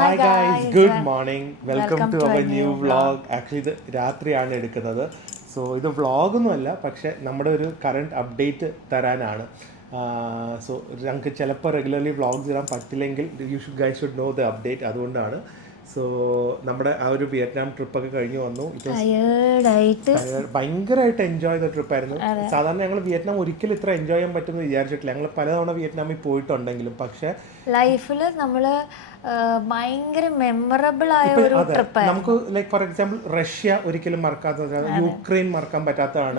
Hi guys, good morning. Welcome to our new vlog. Actually ഇത് രാത്രിയാണ് എടുക്കുന്നത്. So ഇത് വ്ളോഗൊന്നുമല്ല, പക്ഷേ നമ്മുടെ ഒരു കറണ്ട് അപ്ഡേറ്റ് തരാനാണ്. സോ ഞങ്ങൾക്ക് ചിലപ്പോൾ റെഗുലർലി വ്ളോഗ്സ് ഇടാൻ പറ്റില്ലെങ്കിൽ guys should know the update. അതുകൊണ്ടാണ്. സോ നമ്മുടെ ആ ഒരു വിയറ്റ്നാം ട്രിപ്പൊക്കെ കഴിഞ്ഞ് വന്നു. ഭയങ്കരമായിട്ട് എൻജോയ് ചെയ്ത ട്രിപ്പായിരുന്നു. സാധാരണ ഞങ്ങൾ വിയറ്റ്നാം ഒരിക്കലും ഇത്ര എൻജോയ് ചെയ്യാൻ പറ്റുമെന്ന് വിചാരിച്ചിട്ടില്ല. ഞങ്ങൾ പലതവണ വിയറ്റ്നാമിൽ പോയിട്ടുണ്ടെങ്കിലും പക്ഷേ ലൈഫിൽ നമ്മള് ഭയങ്കര മെമ്മറബിൾ ആയ ഒരു ട്രിപ്പ്. നമുക്ക് ലൈക്ക് ഫോർ എക്സാമ്പിൾ റഷ്യ ഒരിക്കലും മറക്കാത്തതാണ്, യുക്രൈൻ മറക്കാൻ പറ്റാത്തതാണ്,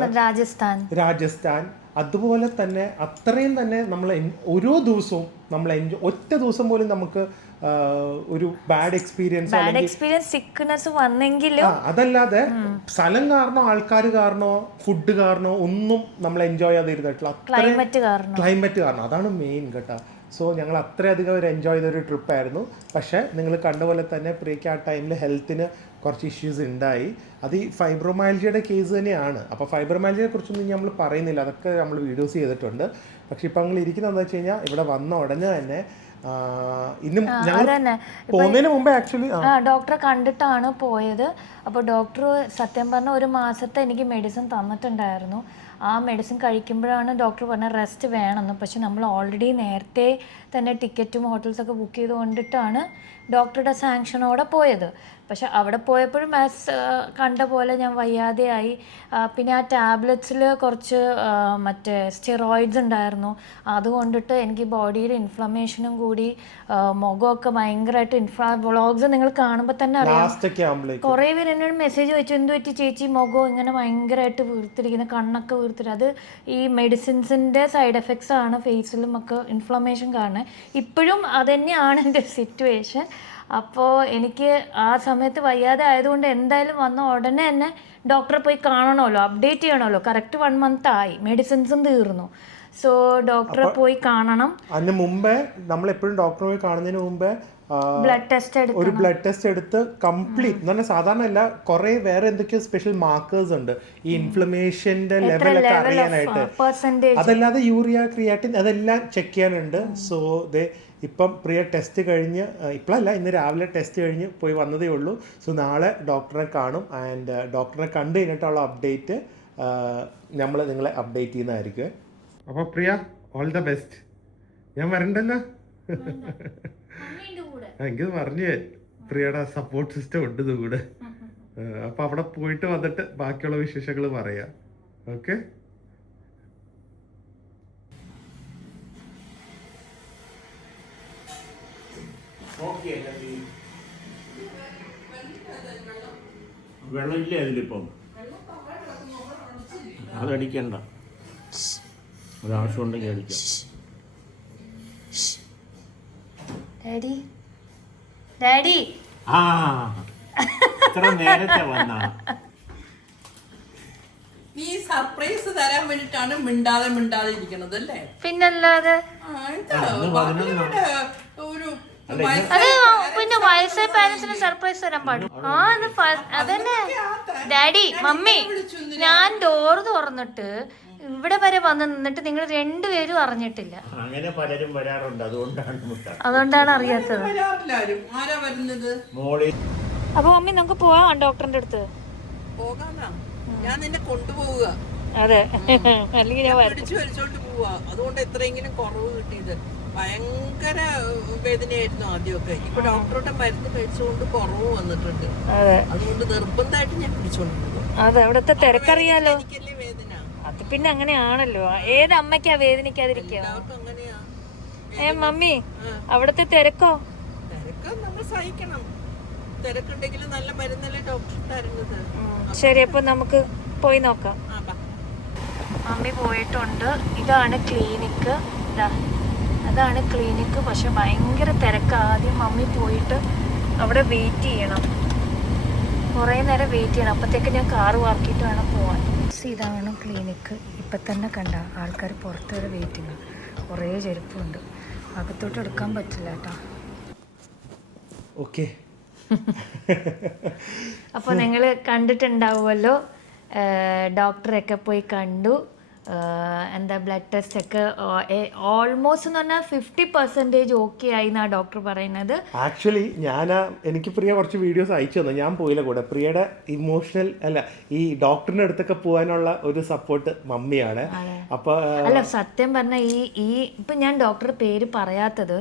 രാജസ്ഥാൻ. അതുപോലെ തന്നെ അത്രയും തന്നെ നമ്മൾ ഓരോ ദിവസവും നമ്മൾ ഒറ്റ ദിവസം പോലും നമുക്ക് ഒരു ബാഡ് എക്സ്പീരിയൻസ് സിക്നസ് വന്നെങ്കിലും അതല്ലാതെ സ്ഥലം കാരണോ ആൾക്കാർ കാരണോ ഫുഡ് കാരണോ ഒന്നും നമ്മൾ എൻജോയ് ചെയ്തിരുന്നിട്ടില്ല. ക്ലൈമറ്റ് കാരണം അതാണ് മെയിൻ കേട്ടോ. സോ ഞങ്ങൾ അത്രയധികം ഒരു എൻജോയ് ചെയ്തൊരു ട്രിപ്പായിരുന്നു. പക്ഷേ നിങ്ങൾ കണ്ടപോലെ തന്നെ പ്രിയയ്ക്ക് ആ ടൈമിൽ ഹെൽത്തിന് കുറച്ച് ഇഷ്യൂസ് ഉണ്ടായി. അത് ഈ ഫൈബ്രോമൈൽജിയുടെ കേസ് തന്നെയാണ്. അപ്പോൾ ഫൈബ്രോമൈൽജിയെ കുറിച്ചൊന്നും നമ്മൾ പറയുന്നില്ല, അതൊക്കെ നമ്മൾ വീഡിയോസ് ചെയ്തിട്ടുണ്ട്. പക്ഷെ ഇപ്പം ഞങ്ങൾ ഇരിക്കുന്നതെന്ന് വെച്ച് കഴിഞ്ഞാൽ ഇവിടെ വന്ന ഉടനെ തന്നെ ഇന്നും പോകുന്നതിന് മുമ്പേ ആക്ച്വലി ഡോക്ടറെ കണ്ടിട്ടാണ് പോയത്. അപ്പോൾ ഡോക്ടർ സത്യം പറഞ്ഞ ഒരു മാസത്തെ എനിക്ക് മെഡിസിൻ തന്നിട്ടുണ്ടായിരുന്നു. ആ മെഡിസിൻ കഴിക്കുമ്പോഴാണ് ഡോക്ടർ പറഞ്ഞ റെസ്റ്റ് വേണമെന്ന്. പക്ഷെ നമ്മൾ ഓൾറെഡി നേരത്തെ തന്നെ ടിക്കറ്റും ഹോട്ടൽസൊക്കെ ബുക്ക് ചെയ്ത് കൊണ്ടിട്ടാണ് ഡോക്ടറുടെ സാങ്ഷനോടെ പോയത്. പക്ഷെ അവിടെ പോയപ്പോഴും കണ്ട പോലെ ഞാൻ വയ്യാതെയായി. പിന്നെ ആ ടാബ്ലറ്റ്സിൽ കുറച്ച് മറ്റേ സ്റ്റെറോയിഡ്സ് ഉണ്ടായിരുന്നു. അതുകൊണ്ടിട്ട് എനിക്ക് ബോഡിയിൽ ഇൻഫ്ലമേഷനും കൂടി, മുഖമൊക്കെ ഭയങ്കരമായിട്ട് വ്ളോഗ്സ് നിങ്ങൾ കാണുമ്പോൾ തന്നെ അറിയാം. കുറേ പേര് എന്നോട് മെസ്സേജ് വെച്ചു, എന്ത് പറ്റി ചേച്ചി മുഖം ഇങ്ങനെ ഭയങ്കരമായിട്ട് വീർത്തിരിക്കുന്ന, കണ്ണൊക്കെ വീർത്തിരിക്കും. അത് ഈ മെഡിസിൻസിൻ്റെ സൈഡ് എഫക്ട്സ് ആണ്, ഫേസിലും ഒക്കെ ഇൻഫ്ലമേഷൻ കാരണം. ഇപ്പോഴും അതുതന്നെയാണ് എൻ്റെ സിറ്റുവേഷൻ. അപ്പോൾ എനിക്ക് ആ സമയത്ത് വയ്യാതെ ആയതുകൊണ്ട് എന്തായാലും വന്ന ഉടനെ തന്നെ ഡോക്ടറെ പോയി കാണണമല്ലോ, അപ്ഡേറ്റ് ചെയ്യണമല്ലോ. കറക്റ്റ് 1 month ആയി, മെഡിസിൻസും തീർന്നു. സോ ഡോക്ടറെ പോയി കാണണം. അതിന് മുമ്പേ നമ്മൾ എപ്പോഴും ഡോക്ടറെ പോയി കാണുന്നതിന് മുമ്പേ ഒരു ബ്ലഡ് ടെസ്റ്റ് എടുത്ത് കംപ്ലീറ്റ് എന്ന് പറഞ്ഞാൽ സാധാരണ അല്ല, കുറെ വേറെ എന്തൊക്കെയോ സ്പെഷ്യൽ മാർക്കേഴ്സ് ഉണ്ട് ഈ ഇൻഫ്ലമേഷന്റെ ലെവലൊക്കെ അറിയാനായിട്ട്. അതല്ലാതെ യൂറിയ, ക്രിയാറ്റിൻ അതെല്ലാം ചെക്ക് ചെയ്യാനുണ്ട്. സോ ഇപ്പം പ്രിയ ടെസ്റ്റ് കഴിഞ്ഞ്, ഇപ്പോഴല്ല ഇന്ന് രാവിലെ ടെസ്റ്റ് കഴിഞ്ഞ് പോയി വന്നതേ ഉള്ളൂ. സോ നാളെ ഡോക്ടറെ കാണും. ആൻഡ് ഡോക്ടറെ കണ്ടു കഴിഞ്ഞിട്ടുള്ള അപ്ഡേറ്റ് നമ്മൾ നിങ്ങളെ അപ്ഡേറ്റ് ചെയ്യുന്നതായിരിക്കും. അപ്പോൾ പ്രിയ, ഓൾ ദ ബെസ്റ്റ്. ഞാൻ വരണ്ടല്ലോ. എനിക്ക് പറഞ്ഞു പ്രിയയുടെ സപ്പോർട്ട് സിസ്റ്റം ഉണ്ട് കൂടെ. അപ്പൊ അവിടെ പോയിട്ട് വന്നിട്ട് ബാക്കിയുള്ള വിശേഷങ്ങൾ പറയാം. ഓക്കെ. വെള്ളമില്ല അതിലിപ്പം, അതടിക്കണ്ട, ഒരാവശ്യം ഉണ്ടെങ്കിൽ അടിക്കാം. ഡാഡി ആ ഇത്ര നേരത്തെ വന്നാണ്. നീ സർപ്രൈസ് തരാൻ വേണ്ടിട്ടാണ് മിണ്ടാതെ ഇരിക്കണത് അല്ലേ? പിന്നല്ലാതെ പിന്നെ വയസ്സായ പാരന്റ്സിന് സർപ്രൈസ് തരാൻ പാടും. അതന്നെ ഡാഡി മമ്മി, ഞാൻ ഡോർ തുറന്നിട്ട് ഇവിടെ വരെ വന്ന് നിന്നിട്ട് നിങ്ങൾ രണ്ടുപേരും അറിഞ്ഞിട്ടില്ല. അങ്ങനെ പലരും വരാറുണ്ട്, അതുകൊണ്ടാണ് അറിയാത്തത്. അപ്പൊ മമ്മി നമുക്ക് പോവാം ഡോക്ടറിന്റെ അടുത്ത്. ഞാൻ നിന്നെ കൊണ്ടുപോവുക. അതെ, അല്ലെങ്കിൽ ഞാൻ വലിച്ചോണ്ട് പോവാ. അതുകൊണ്ട് എത്രയെങ്കിലും കുറവ് കിട്ടിയത്. ഭയങ്കര വേദനയായിരുന്നു ആദ്യമൊക്കെ. ഇപ്പൊ ഡോക്ടറുടെ മരുന്ന് കഴിച്ചുകൊണ്ട് കുറവ് വന്നിട്ടുണ്ട്. അതുകൊണ്ട് നിർബന്ധമായിട്ട് ഞാൻ പിടിച്ചോണ്ട് പോകും. അതെ, അവിടുത്തെ തിരക്കറിയാലോ. എനിക്കല്ലേ വേദന. അത് പിന്നെ അങ്ങനെയാണല്ലോ, ഏത് അമ്മയ്ക്കാ വേദനിക്കാതിരിക്കുക. മമ്മി, അവിടുത്തെ തിരക്കോ? തിരക്ക് നമ്മൾ സഹിക്കണം. തിരക്കുണ്ടെങ്കിലും നല്ല മരുന്നല്ലേ ഡോക്ടർ തരുന്നത്. ശരി, അപ്പൊ നമുക്ക് പോയി നോക്കാം. മമ്മി പോയിട്ടുണ്ട്. ഇതാണ് ക്ലിനിക്ക്. അതാണ് ക്ലിനിക്ക്. പക്ഷെ ഭയങ്കര തിരക്ക്. ആദ്യം മമ്മി പോയിട്ട് അവിടെ വെയിറ്റ് ചെയ്യണം, കുറേ നേരം വെയിറ്റ് ചെയ്യണം. അപ്പോഴത്തേക്ക് ഞാൻ കാറ് വാർക്കിയിട്ട് വേണം പോവാൻ. ഇതാണ് ക്ലിനിക്ക്. ഇപ്പം തന്നെ കണ്ട ആൾക്കാർ പുറത്ത് വരെ വെയിറ്റിംഗ്. കുറേ ചെരുപ്പുണ്ട്, അകത്തോട്ട് എടുക്കാൻ പറ്റില്ല കേട്ടോ. ഓക്കെ. അപ്പോൾ നിങ്ങൾ കണ്ടിട്ടുണ്ടാവുമല്ലോ, ഡോക്ടറൊക്കെ പോയി കണ്ടു. എന്താ ബ്ലഡ് ടെസ്റ്റ് ഒക്കെ ഓൾമോസ്റ്റ് എന്ന് പറഞ്ഞാൽ 50% ഓക്കെ ആയി എന്നാണ് ഡോക്ടർ പറയുന്നത്. ആക്ച്വലി എനിക്ക് പ്രിയ കുറച്ച് വീഡിയോസ് അയച്ചു തന്നു, ഞാൻ പോയില്ല കൂടെ. പ്രിയയുടെ ഇമോഷണൽ ഈ ഡോക്ടറിന്റെ അടുത്തൊക്കെ പോകാനുള്ള ഒരു സപ്പോർട്ട് മമ്മിയാണ്. അപ്പൊ അല്ല സത്യം പറഞ്ഞാൽ ഈ ഇപ്പം ഞാൻ ഡോക്ടറുടെ പേര് പറയാത്തത്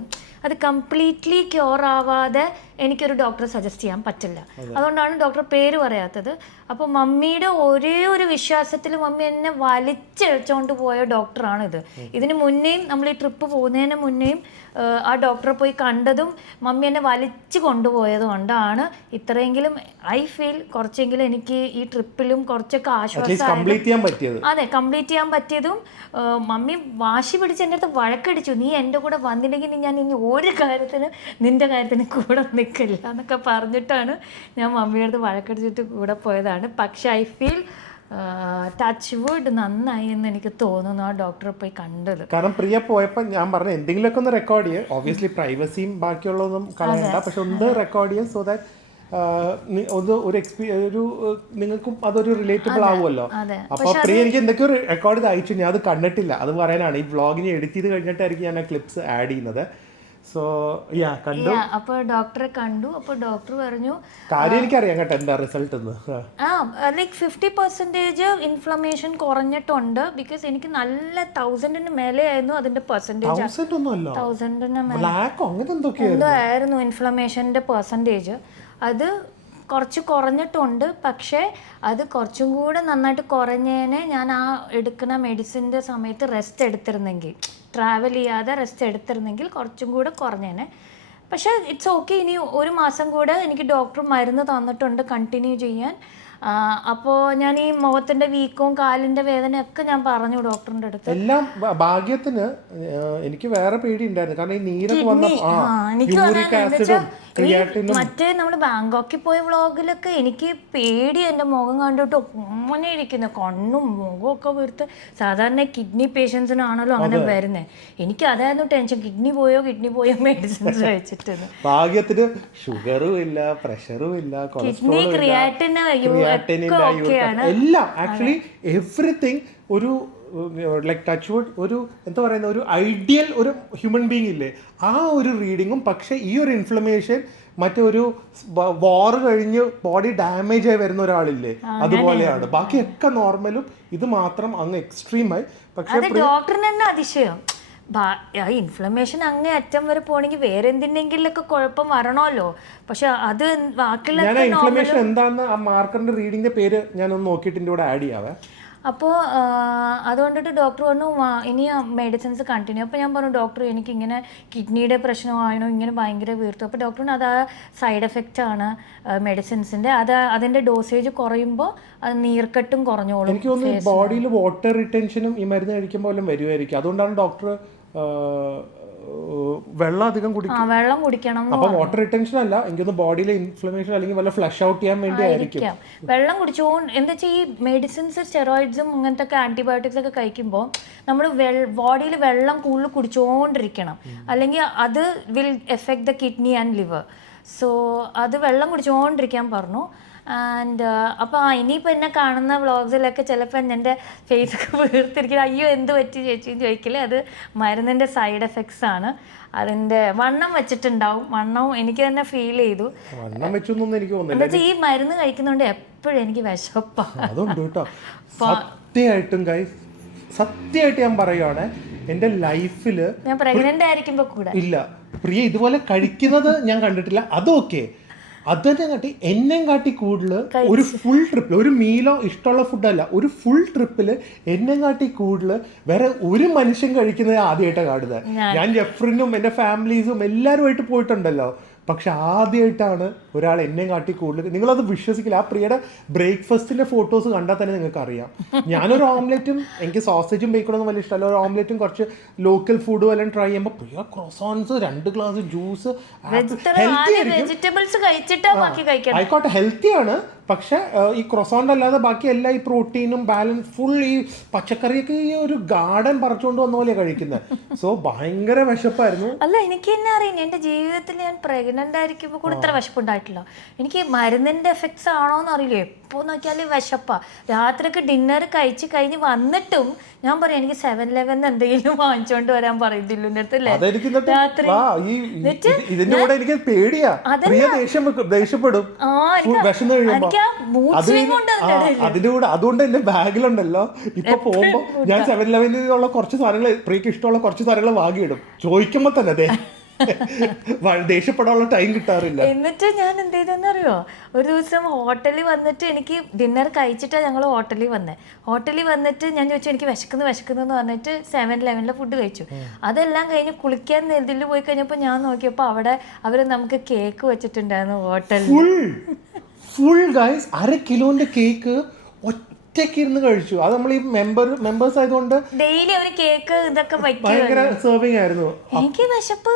അത് കംപ്ലീറ്റ്ലി ക്യൂർ ആവാതെ എനിക്കൊരു ഡോക്ടറെ സജസ്റ്റ് ചെയ്യാൻ പറ്റില്ല. അതുകൊണ്ടാണ് ഡോക്ടർ പേര് പറയാത്തത്. അപ്പോൾ മമ്മിയുടെ ഒരേ ഒരു വിശ്വാസത്തിൽ മമ്മി എന്നെ വലിച്ചെഴുച്ചോണ്ട് പോയ ഡോക്ടറാണിത്. ഇതിന് മുന്നേയും നമ്മൾ ഈ ട്രിപ്പ് പോകുന്നതിന് മുന്നേയും ആ ഡോക്ടറെ പോയി കണ്ടതും മമ്മി എന്നെ വലിച്ചു കൊണ്ടുപോയത് കൊണ്ടാണ് ഇത്രയെങ്കിലും ഐ ഫീൽ കുറച്ചെങ്കിലും എനിക്ക് ഈ ട്രിപ്പിലും കുറച്ചൊക്കെ ആശ്വാസം. അതെ, കംപ്ലീറ്റ് ചെയ്യാൻ പറ്റിയതും. മമ്മി വാശി പിടിച്ച് എൻ്റെ അടുത്ത് വഴക്കടിച്ചു, നീ എൻ്റെ കൂടെ വന്നില്ലെങ്കിൽ ഞാൻ ഇനി ഒരു കാര്യത്തിന് നിൻ്റെ കാര്യത്തിന് കൂടെ നിൽക്കില്ല എന്നൊക്കെ പറഞ്ഞിട്ടാണ് ഞാൻ മമ്മിയുടെ അടുത്ത് വഴക്കടിച്ചിട്ട് കൂടെ പോയതാണ്. പക്ഷെ ഐ ഫീൽ ടച്ച് വുഡ് നന്നായി എന്ന് എനിക്ക് തോന്നുന്നു ആ ഡോക്ടറെ പോയി കണ്ടത്. കാരണം പ്രിയ പോയപ്പോൾ ഞാൻ പറഞ്ഞു എന്തെങ്കിലുമൊക്കെ ഒന്ന് റെക്കോർഡ് ചെയ്യും. ഒബ്വിയസ്ലി പ്രൈവസിയും ബാക്കിയുള്ളതൊന്നും കളയണ്ട, പക്ഷെ ഒന്ന് റെക്കോർഡ് ചെയ്യും സോ ദാറ്റ് ഒരു നിങ്ങൾക്കും അതൊരു റിലേറ്റബിൾ ആവുമല്ലോ. അപ്പൊ പ്രിയ എനിക്ക് എന്തൊക്കെയോ റെക്കോർഡ് ചെയ്ത് അയച്ചു, ഞാൻ അത് കണ്ടിട്ടില്ല. അത് പറയാനാണ് ഈ വ്ളോഗിന് എഡിറ്റ് ചെയ്ത് കഴിഞ്ഞിട്ടായിരിക്കും ഞാൻ ആ ക്ലിപ്സ് ആഡ് ചെയ്യുന്നത്. സോ കണ്ടു. അപ്പോൾ ഡോക്ടറെ കണ്ടു. അപ്പോൾ ഡോക്ടർ പറഞ്ഞു കാര്യം എനിക്കറിയാം കേട്ടോ എന്താ റിസൾട്ട് എന്ന്. ലൈക്ക് 50% ഇൻഫ്ലമേഷൻ കുറഞ്ഞിട്ടുണ്ട്. ബിക്കോസ് എനിക്ക് നല്ല 1000-ന് മേലെ ആയിരുന്നു അതിന്റെ പെർസെന്റേജ്. 1000-ന് എന്തോ ആയിരുന്നു ഇൻഫ്ലമേഷന്റെ പെർസെന്റേജ്. അത് കുറച്ച് കുറഞ്ഞിട്ടുണ്ട്. പക്ഷേ അത് കുറച്ചും കൂടെ നന്നായിട്ട് കുറഞ്ഞതിനെ ഞാൻ ആ എടുക്കുന്ന മെഡിസിൻ്റെ സമയത്ത് റെസ്റ്റ് എടുത്തിരുന്നെങ്കിൽ, ട്രാവൽ ചെയ്യാതെ റെസ്റ്റ് എടുത്തിരുന്നെങ്കിൽ കുറച്ചും കൂടെ കുറഞ്ഞേനെ. പക്ഷേ ഇറ്റ്സ് ഓക്കെ. ഇനി ഒരു മാസം കൂടെ എനിക്ക് ഡോക്ടർ മരുന്ന് തന്നിട്ടുണ്ട് കണ്ടിന്യൂ ചെയ്യാൻ. അപ്പോൾ ഞാൻ ഈ മുഖത്തിൻ്റെ വീക്കവും കാലിൻ്റെ വേദനയൊക്കെ ഞാൻ പറഞ്ഞു ഡോക്ടറിൻ്റെ അടുത്ത്. എല്ലാം ഭാഗ്യത്തിന് എനിക്ക് വേറെ പേടി ഉണ്ടായിരുന്നു. കാരണം ഈ നീരൊക്കെ മറ്റേ നമ്മൾ ബാങ്കോക്കിൽ പോയ വ്ളോഗിലൊക്കെ എനിക്ക് പേടി, എൻ്റെ മുഖം കണ്ടിട്ട് അങ്ങനെ ഇരിക്കുന്നു, കണ്ണും മുഖമൊക്കെ വീർത്ത്. സാധാരണ കിഡ്നി പേഷ്യൻസിനാണല്ലോ അങ്ങനെ വരുന്നത്. എനിക്ക് അതായിരുന്നു ടെൻഷൻ, കിഡ്നി പോയോ മെഡിസിൻസ് കഴിച്ചിട്ട്. ഭാഗ്യത്തിന് ഷുഗറും ഇല്ല, പ്രഷറും ഇല്ല, കിഡ്നി ക്രിയാറ്റിന് എല്ലാം ആക്ച്വലി എവറിത്തിങ് ഒരു ലൈക്ക് ടച്ച് വുഡ് ഒരു എന്താ പറയുന്ന ഒരു ഐഡിയൽ ഒരു ഹ്യൂമൻ ബീങ് ഇല്ലേ, ആ ഒരു റീഡിങ്ങും. പക്ഷെ ഈ ഒരു ഇൻഫ്ലമേഷൻ മറ്റൊരു വാർ കഴിഞ്ഞ് ബോഡി ഡാമേജ് ആയി വരുന്ന ഒരാളില്ലേ, അതുപോലെയാണ്. ബാക്കിയൊക്കെ നോർമലും, ഇത് മാത്രം അങ്ങ് എക്സ്ട്രീമായി. പക്ഷെ ഡോക്ടറിന് തന്നെ അതിശയം, ഇൻഫ്ലമേഷൻ അങ്ങേ അറ്റം വരെ പോണെങ്കിൽ വേറെ എന്തിനെങ്കിലൊക്കെ കുഴപ്പം വരണമല്ലോ. പക്ഷെ അത് ബാക്കിയുള്ള ഞാൻ ഇൻഫ്ലമേഷൻ എന്താന്ന് ആ മാർക്കറിന്റെ റീഡിങ്ങിന്റെ പേര് ഞാനൊന്ന് നോക്കിയിട്ട് ഇതിൻ്റെ കൂടെ ആഡ് ചെയ്യാവേ. അപ്പോൾ അതുകൊണ്ടിട്ട് ഡോക്ടർ പറഞ്ഞു ഇനി മെഡിസിൻസ് കണ്ടിന്യൂ. അപ്പോൾ ഞാൻ പറഞ്ഞു ഡോക്ടർ എനിക്കിങ്ങനെ കിഡ്നിയുടെ പ്രശ്നമാണോ, ഇങ്ങനെ ഭയങ്കര വീർത്തു. അപ്പോൾ ഡോക്ടറിന് അത് സൈഡ് എഫക്റ്റ് ആണ് മെഡിസിൻസിൻ്റെ. അതിൻ്റെ ഡോസേജ് കുറയുമ്പോൾ അത് നീർക്കെട്ടും കുറഞ്ഞോളും. എനിക്ക് തോന്നുന്നു ബോഡിയിൽ വാട്ടർ റിട്ടൻഷനും ഈ മരുന്ന് കഴിക്കുമ്പോൾ എല്ലാം വരുമായിരിക്കും. അതുകൊണ്ടാണ് ഡോക്ടർ വെള്ളം അധികം കുടിക്കണം. അപ്പൊ വാട്ടർ റിട്ടൻഷൻ അല്ല, എനിക്കൊന്ന് ബോഡിയിലെ ഇൻഫ്ലമേഷൻ അല്ലെങ്കിൽ വല്ല ഫ്ലഷ് ഔട്ട് ചെയ്യാൻ വേണ്ടി ആയിരിക്കും. വെള്ളം കുടിച്ചുകൊണ്ട് എന്താ വെച്ചാൽ ഈ മെഡിസിൻസ് സ്റ്റെറോയിഡ്സും അങ്ങനത്തെ ഒക്കെ ആന്റിബയോട്ടിക്സ് ഒക്കെ കഴിക്കുമ്പോൾ നമ്മൾ ബോഡിയിൽ വെള്ളം കൂടുതൽ കുടിച്ചുകൊണ്ടിരിക്കണം, അല്ലെങ്കിൽ അത് will effect the kidney and liver. So അത് വെള്ളം കുടിച്ചുകൊണ്ടിരിക്കാൻ പറഞ്ഞു. ആൻഡ് അപ്പോൾ ഇനിയിപ്പോൾ എന്നെ കാണുന്ന വ്ളോഗ്സിലൊക്കെ ചിലപ്പോൾ എൻ്റെ ഫേസൊക്കെ വീർത്തിരിക്കുന്നത്, അയ്യോ എന്ത് പറ്റി ചേച്ചിന്ന് ചോദിക്കില്ലേ, അത് മരുന്നിൻ്റെ സൈഡ് എഫക്ട്സ് ആണ്. അതിൻ്റെ വണ്ണം വെച്ചിട്ടുണ്ടാവും. വണ്ണവും എനിക്ക് തന്നെ ഫീൽ ചെയ്തു. എന്താ വെച്ചാൽ ഈ മരുന്ന് കഴിക്കുന്നതുകൊണ്ട് എപ്പോഴും എനിക്ക് വിശപ്പാണ്. അതുകൊണ്ട് കേട്ടോ സത്യമായിട്ട് ഞാൻ പറയുവാണ്, എൻ്റെ ലൈഫിൽ ഞാൻ പ്രഗ്നന്റ് ആയിരിക്കുമ്പോൾ കൂടെ ഇല്ല പ്രിയ ഇതുപോലെ കഴിക്കുന്നത് ഞാൻ കണ്ടിട്ടില്ല. അതൊക്കെ അതിനെ കാട്ടി എന്നെയും കാട്ടി കൂടുതൽ ഒരു ഫുൾ ട്രിപ്പിൽ, ഒരു മീലോ ഇഷ്ടമുള്ള ഫുഡല്ല, ഒരു ഫുൾ ട്രിപ്പിൽ എന്നെയും കാട്ടി കൂടുതൽ വേറെ ഒരു മനുഷ്യൻ കഴിക്കുന്നത് ആദ്യമായിട്ടാണ് കാണുന്നത്. ഞാൻ ജെഫ്രിനും എൻ്റെ ഫാമിലീസും എല്ലാവരുമായിട്ട് പോയിട്ടുണ്ടല്ലോ, പക്ഷെ ആദ്യമായിട്ടാണ് ഒരാൾ എന്നെ കാട്ടി കൂടുതൽ. നിങ്ങളത് വിശ്വസിക്കില്ല. ആ പ്രിയയുടെ ബ്രേക്ക്ഫാസ്റ്റിന്റെ ഫോട്ടോസ് കണ്ടാൽ തന്നെ നിങ്ങൾക്ക് അറിയാം. ഞാനൊരു ഓംലെറ്റും, എനിക്ക് സോസേജും ബേക്കണൊന്നും വലിയ ഇഷ്ടമല്ല, ഒരു ഓംലെറ്റും കുറച്ച് ലോക്കൽ ഫുഡും എല്ലാം ട്രൈ ചെയ്യുമ്പോൾ പ്രിയ ക്രോസോൺസ്, 2 ഗ്ലാസ് ജ്യൂസ്, വെജിറ്റബിൾസ് കഴിച്ചിട്ടാ ബാക്കി കഴിക്കണം. ആയിക്കോട്ടെ ഹെൽത്തിയാണ്, പക്ഷെ ഈ ക്രൊസോണ്ട് അല്ലാതെ ബാക്കി എല്ലാ ഈ പ്രോട്ടീനും ബാലൻസ് ഫുൾ ഈ പച്ചക്കറിയൊക്കെ ഈ ഒരു ഗാർഡൻ പറിച്ചുകൊണ്ട് വന്ന പോലെ കഴിക്കുന്നത്. സോ ഭയങ്കര വിശപ്പായിരുന്നു. അല്ല, എനിക്ക് തന്നെ അറിയാം, എൻ്റെ ജീവിതത്തിൽ ഞാൻ പ്രഗ്നന്റ് ആയിരിക്കുമ്പോൾ കൂടെ ഇത്ര വിശപ്പുണ്ടായിട്ടില്ല. എനിക്ക് മരുന്നിൻ്റെ എഫക്ട്സ് ആണോന്ന് അറിയില്ല, എപ്പോൾ നോക്കിയാലും വിശപ്പാ. രാത്രിയൊക്കെ ഡിന്നർ കഴിച്ച് കഴിഞ്ഞ് വന്നിട്ടും ഞാൻ പറയാം എനിക്ക് 7-Eleven എന്തെങ്കിലും വാങ്ങിച്ചോണ്ട് വരാൻ പറയുന്നില്ല എൻ്റെ അടുത്ത് രാത്രി. ഇതിന്റെ കൂടെ എനിക്ക് പേടിയാ, ദേഷ്യപ്പെടും വിശന്ന് കഴിയുമ്പോ. അതിന്റെ കൂടെ അതുകൊണ്ട് എന്റെ ബാഗിലുണ്ടല്ലോ ഇപ്പൊ പോകുമ്പോ ഞാൻ 7-Eleven കുറച്ച് സാധനങ്ങൾ പ്രിയക്ക് ഇഷ്ടമുള്ള കുറച്ച് സാധനങ്ങൾ വാങ്ങിയിടും. ചോദിക്കുമ്പോ തന്നെ അതെ ദേഷ്യപ്പെടാനുള്ള ടൈം കിട്ടാറില്ല. എന്നിട്ട് ഞാൻ എന്ത് ചെയ്തെന്നറിയോ, ഒരു ദിവസം ഹോട്ടലിൽ വന്നിട്ട് എനിക്ക് ഡിന്നർ കഴിച്ചിട്ടാണ് ഞങ്ങൾ ഹോട്ടലിൽ വന്നിട്ട് ഞാൻ ചോദിച്ചു എനിക്ക് വിശക്കുന്നു എന്ന് പറഞ്ഞിട്ട് 7-Eleven ഫുഡ് കഴിച്ചു. അതെല്ലാം കഴിഞ്ഞ് കുളിക്കാൻ നെല്ലിൽ പോയി കഴിഞ്ഞപ്പോൾ ഞാൻ നോക്കിയപ്പോൾ അവിടെ അവർ നമുക്ക് കേക്ക് വെച്ചിട്ടുണ്ടായിരുന്നു ഹോട്ടലിൽ. ഫുൾ ഗൈസ് 1/2 കിലോന്റെ കേക്ക് ഒറ്റയ്ക്ക് ഇരുന്ന് കഴിച്ചു. അത് നമ്മൾ ഈ മെമ്പേഴ്സ് ആയതുകൊണ്ട് ഡെയിലി അവർ കേക്ക് ഇതൊക്കെ ഭയങ്കര സെർവിങ് ആയിരുന്നു. എനിക്ക് വിശപ്പ്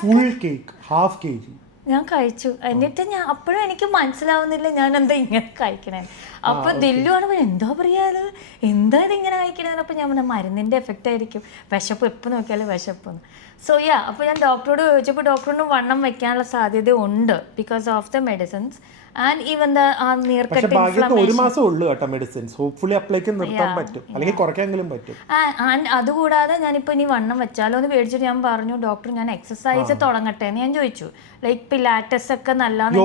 ഫുൾ കേക്ക് ½ kg ഞാൻ കഴിച്ചു. എന്നിട്ട് ഞാൻ അപ്പോഴും എനിക്ക് മനസ്സിലാവുന്നില്ല ഞാൻ എന്താ ഇങ്ങനെ കഴിക്കണേ. അപ്പൊ ദില്ലുവാണ് എന്താ പറയാത്, എന്താ ഇതിങ്ങനെ കഴിക്കണേന്ന്. അപ്പൊ ഞാൻ മരുന്നിന്റെ എഫക്റ്റ് ആയിരിക്കും, വിശപ്പ് എപ്പോൾ നോക്കിയാലും വിശപ്പെന്ന്. സോ അപ്പോൾ ഞാൻ ഡോക്ടറോട് ചോദിച്ചപ്പോൾ ഡോക്ടറിന് വണ്ണം വെക്കാനുള്ള സാധ്യത ഉണ്ട് because of the medicines and even the നീർക്കെട്ട് ഇൻഫ്ലമേഷൻ. ഒരു മാസം ഉള്ളൂ കേട്ടോ മെഡിസിൻസ്. ഹോപ്പ്ഫുള്ളി അപ്ലൈക്ക് നിർത്താൻ പറ്റും, അല്ലെങ്കിൽ കുറയ്ക്കാനെങ്കിലും പറ്റും. ആൻഡ് അതുകൂടാതെ ഞാനിപ്പോൾ ഇനി വണ്ണം വെച്ചാലോ എന്ന് പേടിച്ചിട്ട് ഞാൻ പറഞ്ഞു ഡോക്ടർ ഞാൻ എക്സസൈസ് തുടങ്ങട്ടെ എന്ന് ഞാൻ ചോദിച്ചു. ലൈക്ക് പിലാറ്റസ് ഒക്കെ നല്ലതാണ്.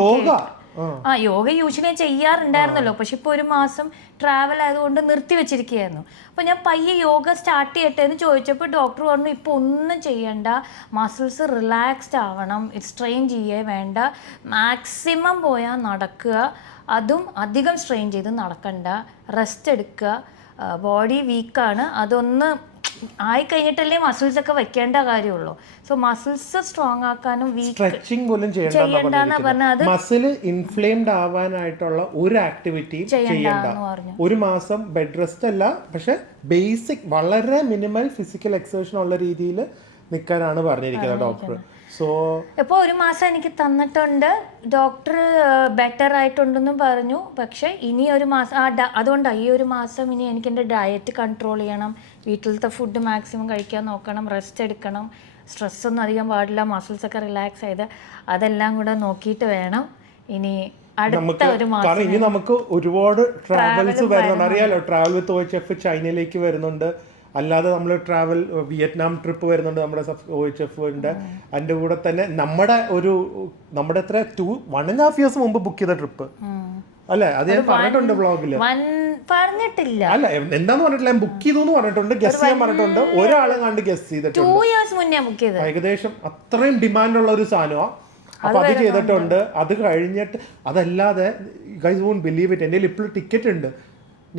യോഗ യൂഷ്വലി ഞാൻ ചെയ്യാറുണ്ടായിരുന്നല്ലോ, പക്ഷെ ഇപ്പോൾ ഒരു മാസം ട്രാവൽ ആയതുകൊണ്ട് നിർത്തി വെച്ചിരിക്കുകയായിരുന്നു. അപ്പോൾ ഞാൻ പയ്യെ യോഗ സ്റ്റാർട്ട് ചെയ്യട്ടെ എന്ന് ചോദിച്ചപ്പോൾ ഡോക്ടർ പറഞ്ഞു ഇപ്പോൾ ഒന്നും ചെയ്യണ്ട, മസിൽസ് റിലാക്സ്ഡ് ആവണം, സ്ട്രെയിൻ ചെയ്യേ വേണ്ട, മാക്സിമം പോയാൽ നടക്കുക, അതും അധികം സ്ട്രെയിൻ ചെയ്ത് നടക്കണ്ട, റെസ്റ്റ് എടുക്കുക, ബോഡി വീക്കാണ്, അതൊന്ന് ആയി കഴിഞ്ഞിട്ടല്ലേ മസിൽസ് ഒക്കെ വെക്കേണ്ട കാര്യമുള്ളൂ. സോ മസിൽസ് സ്ട്രോങ് ആക്കാനും സ്ട്രെച്ചിങ് പോലും ചെയ്യണ്ടെന്നാ പറഞ്ഞത്. മസിൽ ഇൻഫ്ലേംഡ് ആവാനായിട്ടുള്ള ഒരു ആക്ടിവിറ്റിയും ചെയ്യണ്ട. ഒരു മാസം ബെഡ് റെസ്റ്റ് അല്ല, പക്ഷെ ബേസിക് വളരെ മിനിമൽ ഫിസിക്കൽ എക്സർസൈസ് ഉള്ള രീതിയിൽ നിൽക്കാനാണ് പറഞ്ഞിരിക്കുന്നത് ഡോക്ടർ. സോ ഇപ്പോൾ ഒരു മാസം എനിക്ക് തന്നിട്ടുണ്ട് ഡോക്ടർ, ബെറ്റർ ആയിട്ടുണ്ടെന്നും പറഞ്ഞു. പക്ഷെ ഇനി ഒരു മാസം അതുകൊണ്ടാണ് ഈ ഒരു മാസം ഇനി എനിക്ക് എൻ്റെ ഡയറ്റ് കൺട്രോൾ ചെയ്യണം, വീട്ടിലത്തെ ഫുഡ് മാക്സിമം കഴിക്കാൻ നോക്കണം, റെസ്റ്റ് എടുക്കണം, സ്ട്രെസ്സൊന്നും അധികം പാടില്ല, മസിൽസ് ഒക്കെ റിലാക്സ് ചെയ്ത് അതെല്ലാം കൂടെ നോക്കിയിട്ട് വേണം ഇനി അടുത്ത ഒരു മാസം. ഇനി നമുക്ക് ഒരുപാട് ട്രാവൽസ് വരുന്നുണ്ട്, അറിയാലോ. ട്രാവൽ വിത്ത് OHF ചൈനയിലേക്ക് വരുന്നുണ്ട്, അല്ലാതെ നമ്മൾ ട്രാവൽ വിയറ്റ്നാം ട്രിപ്പ് വരുന്നുണ്ട് നമ്മുടെ OHF ഉണ്ട്. അതിൻ്റെ കൂടെ തന്നെ നമ്മുടെ എത്ര 1.5 years മുമ്പ് ബുക്ക് ചെയ്ത ട്രിപ്പ് അല്ലേ, അത് ഞാൻ പറഞ്ഞിട്ടുണ്ട് വ്ളോഗില്. പറഞ്ഞിട്ടില്ല, അല്ല എന്താന്ന് പറഞ്ഞിട്ടില്ല, ഞാൻ ബുക്ക് ചെയ്തു എന്ന് പറഞ്ഞിട്ടുണ്ട്, ഗസ് ചെയ്യാൻ പറഞ്ഞിട്ടുണ്ട്. ഒരാളെ കണ്ട് ഗസ് ചെയ്തിട്ടുണ്ട്. 2 years മുന്നേ ബുക്ക് ചെയ്തത്. ഏകദേശം അത്രയും ഡിമാൻഡ് ഉള്ള ഒരു സാധനമാണ്. അപ്പൊ അത് ചെയ്തിട്ടുണ്ട്. അത് കഴിഞ്ഞിട്ട് അതല്ലാതെ ഗൈസ് വോണ്ട് ബിലീവ് ഇറ്റ്, എൻ്റെ ഇപ്പോൾ ടിക്കറ്റ് ഉണ്ട്.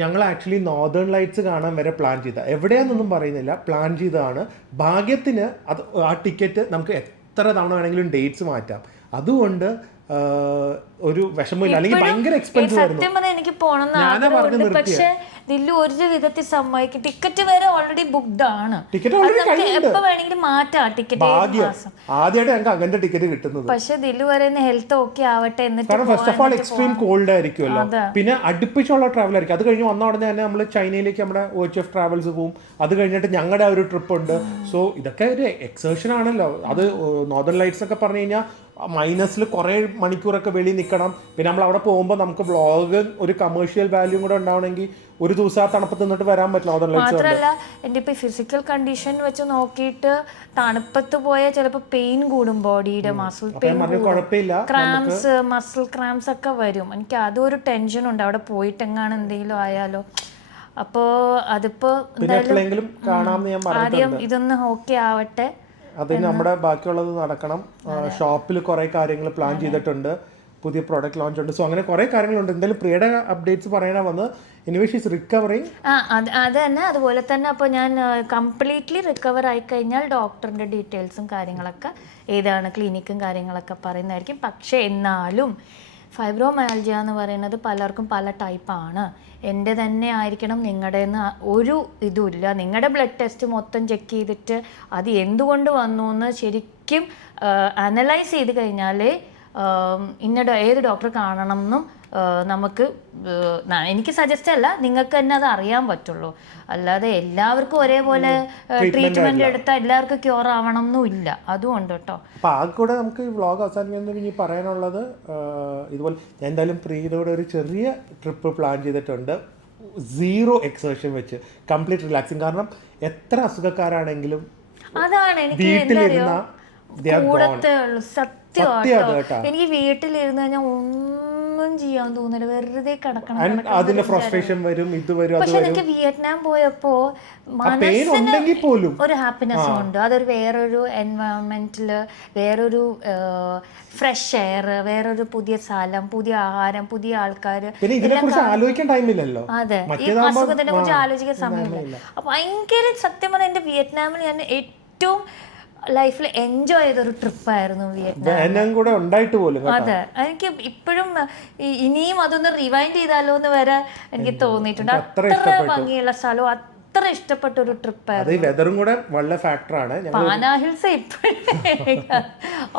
ഞങ്ങൾ ആക്ച്വലി നോർത്തേൺ ലൈറ്റ്സ് കാണാൻ വരെ പ്ലാൻ ചെയ്ത, എവിടെയാണെന്നൊന്നും പറയുന്നില്ല, പ്ലാൻ ചെയ്തതാണ്. ഭാഗ്യത്തിന് അത് ആ ടിക്കറ്റ് നമുക്ക് എത്ര തവണ വേണമെങ്കിലും ഡേറ്റ്സ് മാറ്റാം. അതുകൊണ്ട് ഒരു വിഷമമില്ല, അല്ലെങ്കിൽ ഭയങ്കര എക്സ്പെൻസീവ് ആയിരുന്നു. എനിക്ക് പോകണം, പക്ഷേ ദില്ലു ഒരു വിധത്തിൽ സമ്മതിക്കും. ടിക്കറ്റ് വരെ ഓൾറെഡി ബുക്ക്ഡ് ആണ്, എപ്പോ വേണമെങ്കിലും മാറ്റാം ടിക്കറ്റ്. ആദ്യമായിട്ട് ഞങ്ങൾക്ക് അങ്ങനത്തെ ടിക്കറ്റ് കിട്ടുന്നത്. പക്ഷെ ദില്ലു പറയുന്ന ഹെൽത്ത് ഓക്കെ ആവട്ടെ എന്നിട്ട്. കാരണം first of all extreme called ആയിരിക്കുമല്ലോ, പിന്നെ അടുപ്പിച്ചുള്ള ട്രാവൽ ആയിരിക്കും. അത് കഴിഞ്ഞ് വന്ന ഉടനെ തന്നെ നമ്മൾ ചൈനയിലേക്ക് നമ്മുടെ OHF ട്രാവൽസ് പോകും. അത് കഴിഞ്ഞിട്ട് ഞങ്ങളുടെ ഒരു ട്രിപ്പ് ഉണ്ട്. സോ ഇതൊക്കെ ഒരു എക്സേർഷൻ ആണല്ലോ. അത് നോർത്തേൺ ലൈറ്റ്സ് ഒക്കെ പറഞ്ഞു കഴിഞ്ഞാൽ മൈനസിൽ കുറേ മണിക്കൂറൊക്കെ വെളിയിൽ നിൽക്കണം. പിന്നെ നമ്മൾ അവിടെ പോകുമ്പോൾ നമുക്ക് വ്ളോഗ് ഒരു കമേഴ്ഷ്യൽ വാല്യൂ കൂടെ ഉണ്ടാവണമെങ്കിൽ ഒരു ദിവസം ആ തണുപ്പത്ത് നിന്നിട്ട് വരാൻ പറ്റില്ല. മാത്രമല്ല എൻ്റെ ഇപ്പോൾ ഫിസിക്കൽ കണ്ടീഷൻ വെച്ച് നോക്കിയിട്ട് തണുപ്പത്ത് പോയാൽ ചിലപ്പോൾ പെയിൻ കൂടും, ബോഡിയുടെ muscle pain, cramps, muscle cramps ഒക്കെ വരും. എനിക്ക് അതൊരു ടെൻഷനുണ്ട് അവിടെ പോയിട്ട് എങ്ങാനും എന്തെങ്കിലും ആയാലോ. അപ്പോൾ അതിപ്പോൾ ആദ്യം ഇതൊന്ന് ഓക്കെ ആവട്ടെ, അതിന് നമ്മുടെ ബാക്കിയുള്ളത് നടക്കണം. ഷോപ്പിൽ കുറേ കാര്യങ്ങൾ പ്ലാൻ ചെയ്തിട്ടുണ്ട്, പുതിയ പ്രോഡക്റ്റ് ലോഞ്ച് ഉണ്ട്. സോ അങ്ങനെ കുറേ കാര്യങ്ങളുണ്ട്. എന്തായാലും പ്രിയയുടെ അപ്ഡേറ്റ്സ് പറയാനാ വന്ന്. Anyway she's recovering. അത് തന്നെ, അതുപോലെ തന്നെ. അപ്പോൾ ഞാൻ കംപ്ലീറ്റ്ലി റിക്കവർ ആയിക്കഴിഞ്ഞാൽ ഡോക്ടറിൻ്റെ ഡീറ്റെയിൽസും കാര്യങ്ങളൊക്കെ ഏതാണ് ക്ലിനിക്കും കാര്യങ്ങളൊക്കെ പറയുന്നതായിരിക്കും. പക്ഷേ എന്നാലും ഫൈബ്രോമയാൽജിയ എന്ന് പറയുന്നത് പലർക്കും പല ടൈപ്പാണ്. എൻ്റെ തന്നെ ആയിരിക്കണം നിങ്ങളുടെന്ന് ഒരു ഇതുമില്ല. നിങ്ങളുടെ ബ്ലഡ് ടെസ്റ്റ് മൊത്തം ചെക്ക് ചെയ്തിട്ട് അത് എന്തുകൊണ്ട് വന്നു എന്ന് ശരിക്കും അനലൈസ് ചെയ്ത് കഴിഞ്ഞാൽ ഏത് ഡോക്ടറെ കാണണം എന്നും നമുക്ക് എനിക്ക് സജസ്റ്റ് അല്ല, നിങ്ങൾക്ക് തന്നെ അത് അറിയാൻ പറ്റുള്ളൂ. അല്ലാതെ എല്ലാവർക്കും ഒരേപോലെ ട്രീറ്റ്മെന്റ് എടുത്താൽ എല്ലാവർക്കും ക്യൂർ ആവണം എന്നും ഇല്ല. അതുകൊണ്ട് കേട്ടോ. അപ്പോൾ ആ കൂടെ നമുക്ക് ഈ വ്ളോഗ് അവസാനിക്കുന്നതിന് ഇനി പറയാനുള്ളത്, ഇതുപോലെ ഞാൻ എന്തായാലും പ്രിയയോടെ ഒരു ചെറിയ ട്രിപ്പ് പ്ലാൻ ചെയ്തിട്ടുണ്ട്. 0 എക്സേർഷൻ വെച്ച് കംപ്ലീറ്റ് റിലാക്സിങ്. കാരണം എത്ര അസുഖക്കാരാണെങ്കിലും അതാണ് എനിക്ക് വീട്ടിലിരുന്ന കൂടത്തേ ഉള്ളൂ. സത്യമാട്ടോ, എനിക്ക് വീട്ടിലിരുന്ന് കഴിഞ്ഞാൽ ഒന്നും ചെയ്യാൻ തോന്നില്ല, വെറുതെ കിടക്കണം. അതിന്റെ ഫ്രസ്ട്രേഷൻ വരും, ഇത് വരും. പക്ഷെ എനിക്ക് വിയറ്റ്നാം പോയപ്പോ മനസ്സിന് പോലും ഒരു ഹാപ്പിനെസ് ഉണ്ട്. അതൊരു വേറൊരു എൻവയോൺമെന്റില്, വേറൊരു ഫ്രഷ് എയർ, വേറൊരു പുതിയ സ്ഥലം, പുതിയ ആഹാരം, പുതിയ ആൾക്കാര്. പിന്നെ ഇതിനെ കുറിച്ച് ആലോചിക്കാൻ ടൈമില്ലല്ലോ. അതെ, ഈ അസുഖത്തിനെ കുറിച്ച് ആലോചിക്കാൻ സമയമില്ല. അപ്പൊ ഭയങ്കര സത്യം പറഞ്ഞാൽ എന്റെ വിയറ്റ്നാമിൽ ഞാൻ ഏറ്റവും ലൈഫിൽ എൻജോയ് ചെയ്തൊരു ട്രിപ്പായിരുന്നു വിയറ്റ്നാം കൂടെ ഉണ്ടായിട്ട് പോലും. അതെ, എനിക്ക് ഇപ്പോഴും ഇനിയും അതൊന്ന് റിവൈൻഡ് ചെയ്താലോ എന്ന് വരെ എനിക്ക് തോന്നിയിട്ടുണ്ട്. അത്ര ഭംഗിയുള്ള സ്ഥലവും അത്ര ഇഷ്ടപ്പെട്ട ഒരു ട്രിപ്പായിരുന്നു. വെതറും കൂടെ വളരെ ഫാക്ടറാണ്. പാനാ ഹിൽസ് ഇപ്പോഴും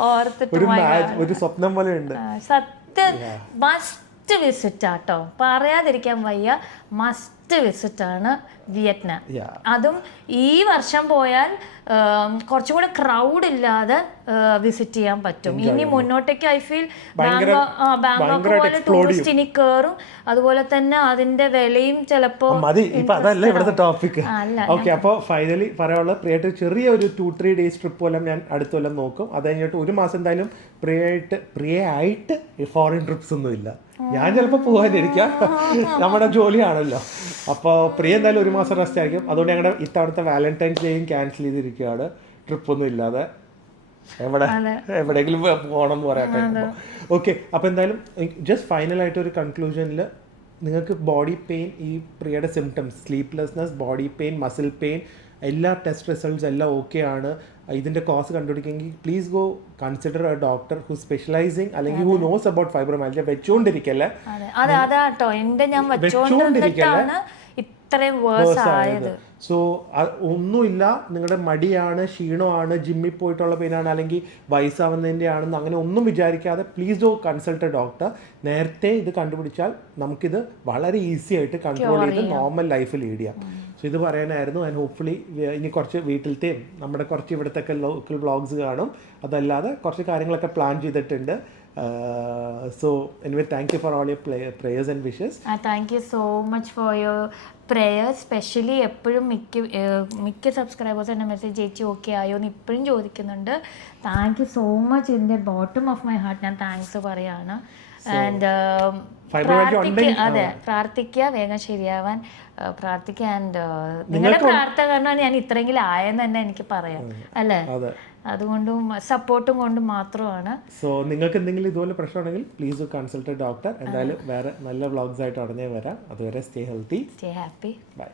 ഓർത്തിട്ട് ഒരു സ്വപ്നം പോലെ ഉണ്ട്. സത്യം മസ്റ്റ് വിസിറ്റ് ആട്ടോ, പറയാതിരിക്കാൻ വയ്യ. മസ്റ്റ് വിസിറ്റ് ആണ് വിയറ്റ്നാം. അതും ഈ വർഷം പോയാൽ കുറച്ചും കൂടെ ക്രൗഡ് ഇല്ലാതെ വിസിറ്റ് ചെയ്യാൻ പറ്റും. ഇനി മുന്നോട്ടേക്ക് ഐ ഫീൽ ബാങ്കോക്ക് പോലെ ടൂറിസ്റ്റ് ഇനി കയറും. അതുപോലെ തന്നെ അതിന്റെ വിലയും ചിലപ്പോ മതി. ഇപ്പൊ അതല്ല ഇവിടുത്തെ ടോപ്പിക്. ഓക്കെ, അപ്പോൾ ഫൈനലി പറയാനുള്ളത്, പ്രിയായിട്ട് ചെറിയ ഒരു 2-3 ഡേയ്സ് ട്രിപ്പ് പോലെ ഞാൻ അടുത്ത കൊല്ലം നോക്കും. അത് കഴിഞ്ഞിട്ട് ഒരു മാസം എന്തായാലും പ്രിയായിട്ട് ഫോറിൻ ട്രിപ്സ് ഒന്നും ഇല്ല. ഞാൻ ചിലപ്പോൾ പോകാനിരിക്കാം, നമ്മുടെ ജോലിയാണല്ലോ. അപ്പോൾ പ്രിയ എന്തായാലും ഒരു മാസം റെസ്റ്റ് ആയിരിക്കും. അതുകൊണ്ട് ഞങ്ങളുടെ ഇത്തവണത്തെ വാലന്റൈൻസ് ഡേയും ക്യാൻസൽ ചെയ്തിരിക്കുകയാണ്, ട്രിപ്പൊന്നും ഇല്ലാതെ. എവിടെയെങ്കിലും പോകണം എന്ന് പറയാൻ. ഓക്കെ, അപ്പോൾ എന്തായാലും ജസ്റ്റ് ഫൈനലായിട്ട് ഒരു കൺക്ലൂഷനിൽ, നിങ്ങൾക്ക് ബോഡി പെയിൻ, ഈ പ്രിയയുടെ symptoms, sleeplessness, body pain, muscle pain, എല്ലാ ടെസ്റ്റ് റിസൾട്ട്സ് എല്ലാം ഓക്കെ ആണ്. ഇതിൻ്റെ കോസ് കണ്ടുപിടിക്കുമെങ്കിൽ please go consider a doctor who specialising, അല്ലെങ്കിൽ ഹു നോസ് അബൌട്ട് ഫൈബ്രോമൈൽജിയ. വെച്ചുകൊണ്ടിരിക്കല്ലേ, അതാട്ടോ എൻ്റെ ഞാൻ വെച്ചുകൊണ്ടിരിക്കല്ലേ ഇത്രയും വേഴ്സ് ആയത്. സോ ഒന്നുമില്ല, നിങ്ങളുടെ മടിയാണ്, ക്ഷീണമാണ്, ജിമ്മിൽ പോയിട്ടുള്ള പെയിനാണ്, അല്ലെങ്കിൽ വയസ്സാവുന്നതിൻ്റെ ആണെന്ന് അങ്ങനെ ഒന്നും വിചാരിക്കാതെ please do consult a doctor. നേരത്തെ ഇത് കണ്ടുപിടിച്ചാൽ നമുക്കിത് വളരെ ഈസി ആയിട്ട് കൺട്രോൾ ചെയ്ത് നോർമൽ ലൈഫ് ലീഡ് ചെയ്യാം. സോ ഇത് പറയാനായിരുന്നു. ആൻഡ് ഹോപ്പ്ഫുള്ളി ഇനി കുറച്ച് വീട്ടിലത്തെയും നമ്മുടെ കുറച്ച് ഇവിടുത്തെ ലോക്കൽ വ്ളോഗ്സ് കാണും. അതല്ലാതെ കുറച്ച് കാര്യങ്ങളൊക്കെ പ്ലാൻ ചെയ്തിട്ടുണ്ട്. So anyway, thank you for all your prayers and wishes. Thank you so much for your prayers. Especially എപ്പോഴും മിക്ക സബ്സ്ക്രൈബേഴ്സ് എന്നെ മെസ്സേജ് ചേച്ചി ഓക്കെ ആയോ എന്ന് ഇപ്പോഴും ചോദിക്കുന്നുണ്ട്. Thank you so much. In the bottom of my heart ഞാൻ thanks പറയാണ്. ആൻഡ് പ്രാർത്ഥിക്കുക വേഗം ശരിയാവാൻ പ്രാർത്ഥിക്കുക. ആൻഡ് നിങ്ങളുടെ പ്രാർത്ഥന കാരണമാണ് ഞാൻ ഇത്രയെങ്കിലും ആയെന്ന് തന്നെ എനിക്ക് പറയാം, അല്ലേ? അതുകൊണ്ടും സപ്പോർട്ടും കൊണ്ടും മാത്രമാണ്. സോ നിങ്ങൾക്ക് എന്തെങ്കിലും ഇതുപോലെ പ്രശ്നമുണ്ടെങ്കിൽ പ്ലീസ് കൺസൾട്ട് ഡോക്ടർ. എന്തായാലും വേറെ നല്ല വ്ളോഗ്സ് ആയിട്ട് ഉടനെ വരാം. അതുവരെ stay healthy, stay happy. By.